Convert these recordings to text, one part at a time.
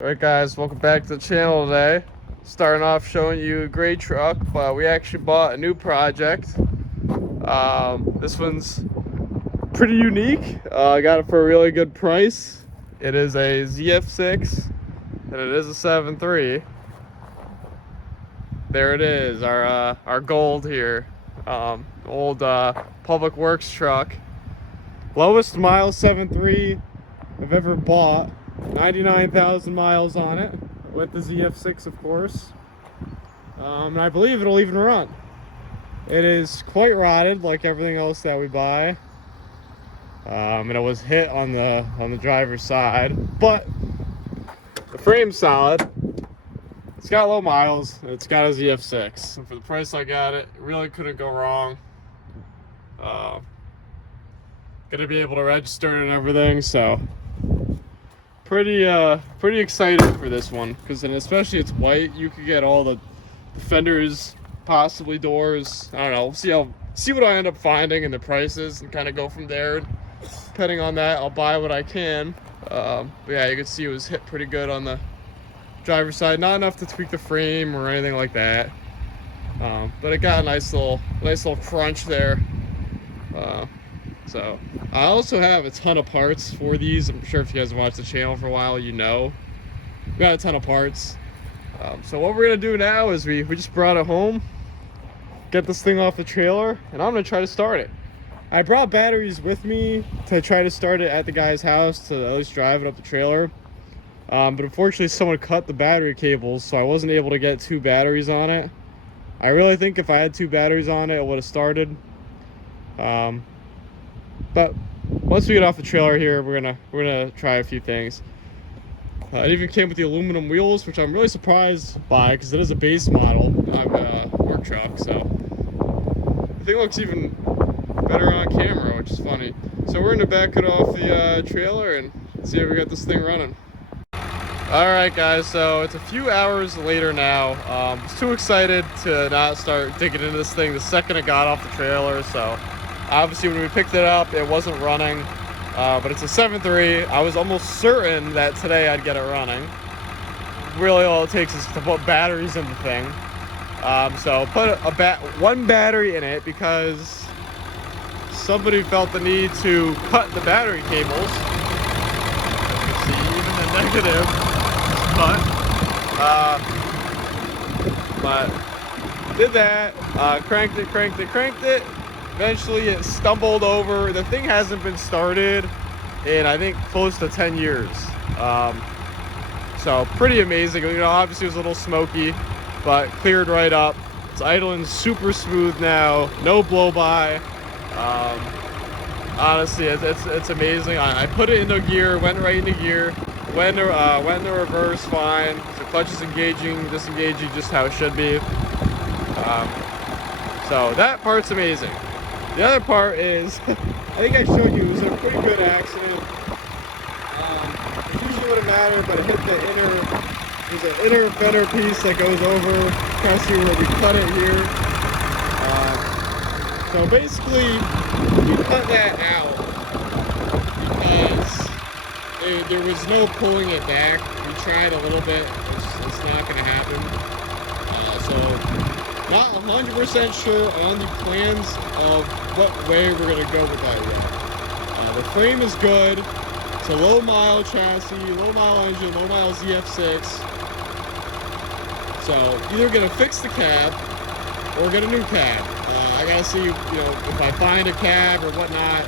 Alright guys, welcome back to the channel today. Starting off showing you a great truck, but we actually bought a new project. This one's pretty unique. I got it for a really good price. It is a ZF6 and it is a 7.3. There it is, our gold here. Old public works truck. Lowest mile 7.3 I've ever bought. 99,000 miles on it with the ZF6, of course. And I believe it'll even run. It is quite rotted like everything else that we buy. And it was hit on the driver's side, but the frame's solid. It's got low miles. It's got a ZF6, and for the price I got it, it really couldn't go wrong. Gonna be able to register it and everything, so pretty excited for this one, because then especially it's white, you could get all the fenders, possibly doors. I don't know. See what I end up finding and the prices, and kind of go from there. Depending on that, I'll buy what I can. But yeah, you can see it was hit pretty good on the driver's side. Not enough to tweak the frame or anything like that. But it got a nice little crunch there. So I also have a ton of parts for these. I'm sure if you guys watched the channel for a while, you know we got a ton of parts. So what we're gonna do now is we just brought it home, get this thing off the trailer, and I'm gonna try to start it. I brought batteries with me to try to start it at the guy's house to at least drive it up the trailer. But unfortunately someone cut the battery cables, so I wasn't able to get 2 batteries on it. I really think if I had 2 batteries on it, it would have started. But once we get off the trailer here, we're gonna try a few things. It even came with the aluminum wheels, which I'm really surprised by, because it is a base model, not a work truck. So the thing looks even better on camera, which is funny. So we're gonna back it off the trailer and see if we got this thing running. All right, guys. So it's a few hours later now. I was too excited to not start digging into this thing the second it got off the trailer. So obviously when we picked it up, it wasn't running, but it's a 7.3. I was almost certain that today I'd get it running. Really all it takes is to put batteries in the thing. So put one battery in it because somebody felt the need to cut the battery cables. You can see even the negative is cut. But did that, cranked it. Eventually it stumbled over. The thing hasn't been started in I think close to 10 years. So pretty amazing. You know, obviously it was a little smoky, but cleared right up. It's idling super smooth now, no blow by. Honestly, it's amazing. I put it into gear, went right into gear, went into reverse fine. The clutch is engaging, disengaging just how it should be. So that part's amazing. The other part is, I think I showed you, it was a pretty good accident. It usually wouldn't matter, but it hit there's an inner fender piece that goes over, kind of see where we cut it here. So basically, we cut that out because there was no pulling it back. We tried a little bit, it's not going to happen. So not 100% sure on the plans of what way we're going to go with that yet. The frame is good. It's a low mile chassis, low mile engine, low mile ZF6. So either going to fix the cab or get a new cab. I got to see, you know, if I find a cab or whatnot.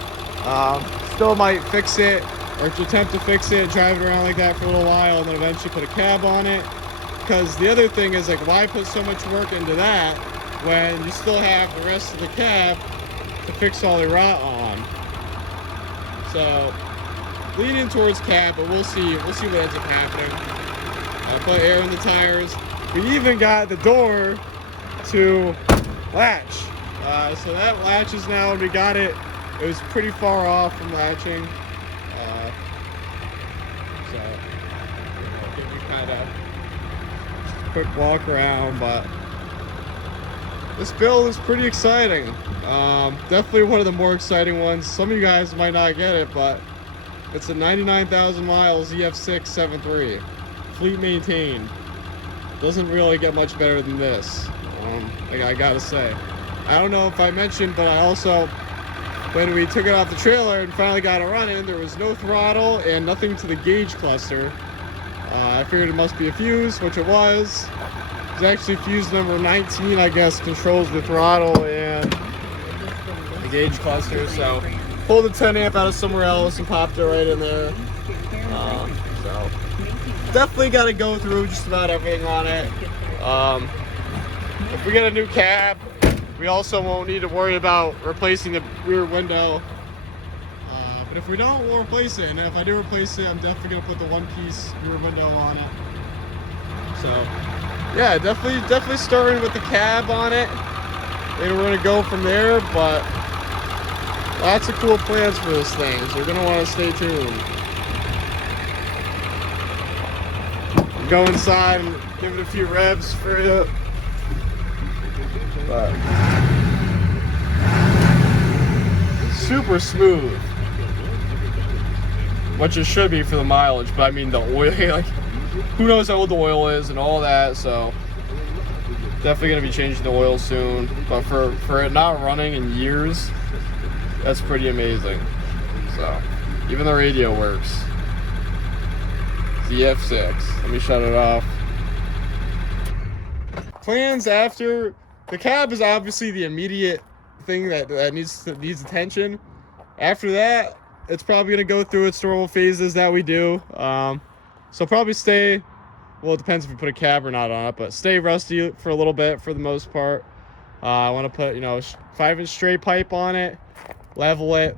Still might fix it or attempt to fix it, drive it around like that for a little while, and then eventually put a cab on it. Because the other thing is, like, why put so much work into that when you still have the rest of the cab to fix all the rot on? So leaning towards cab, but we'll see what ends up happening. I'll put air in the tires. We even got the door to latch. So that latches now, and we got it. It was pretty far off from latching. So I'll give you kind of quick walk around, but this build is pretty exciting. Definitely one of the more exciting ones. Some of you guys might not get it, but it's a 99,000 miles ZF6 7.3. fleet maintained. Doesn't really get much better than this. I gotta say. I don't know if I mentioned, but I also, when we took it off the trailer and finally got it running, there was no throttle and nothing to the gauge cluster. I figured it must be a fuse, which it was. It's actually fuse number 19, I guess, controls the throttle and the gauge cluster. So pulled the 10 amp out of somewhere else and popped it right in there. So definitely got to go through just about everything on it. If we get a new cab, we also won't need to worry about replacing the rear window. But if we don't, we'll replace it. And if I do replace it, I'm definitely going to put the one-piece rear window on it. So, yeah, definitely starting with the cab on it. And we're going to go from there, but lots of cool plans for this thing. So you're going to want to stay tuned. Go inside and give it a few revs for you. But super smooth, which it should be for the mileage. But I mean, the oil, like, who knows how old the oil is and all that. So definitely gonna be changing the oil soon. But for it not running in years, that's pretty amazing. So even the radio works. ZF6. Let me shut it off. Plans after. The cab is obviously the immediate thing that needs attention. After that, it's probably gonna go through its normal phases that we do. So probably stay. Well, it depends if we put a cab or not on it, but stay rusty for a little bit for the most part. I want to put 5-inch straight pipe on it, level it,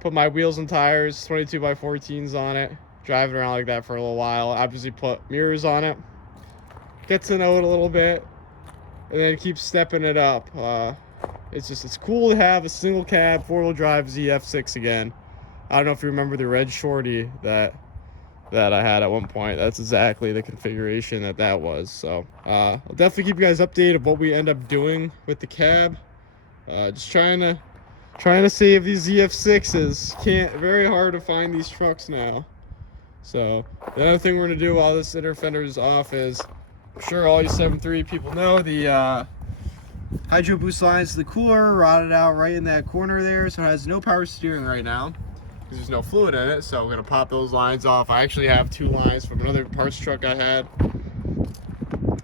put my wheels and tires 22x14s on it, drive it around like that for a little while. Obviously, put mirrors on it, get to know it a little bit. And then keep stepping it up. It's cool to have a single cab 4-wheel drive ZF6 again. I don't know if you remember the red shorty that I had at one point. That's exactly the configuration that was. So I'll definitely keep you guys updated of what we end up doing with the cab. Just trying to save these ZF6s. Very hard to find these trucks now. So the other thing we're gonna do while this inner fender is off is, I'm sure all you 7.3 people know the Hydroboost lines to the cooler rotted out right in that corner there, so it has no power steering right now because there's no fluid in it. So we're gonna pop those lines off. I actually have 2 lines from another parts truck I had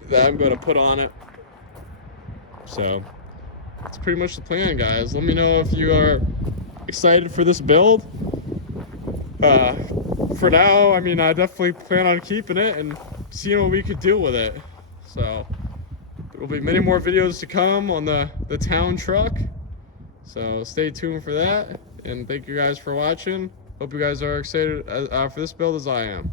that I'm gonna put on it. So that's pretty much the plan, guys. Let me know if you are excited for this build. For now, I mean, I definitely plan on keeping it and seeing what we could do with it. So there will be many more videos to come on the town truck, so stay tuned for that. And thank you guys for watching. Hope you guys are excited for this build as I am.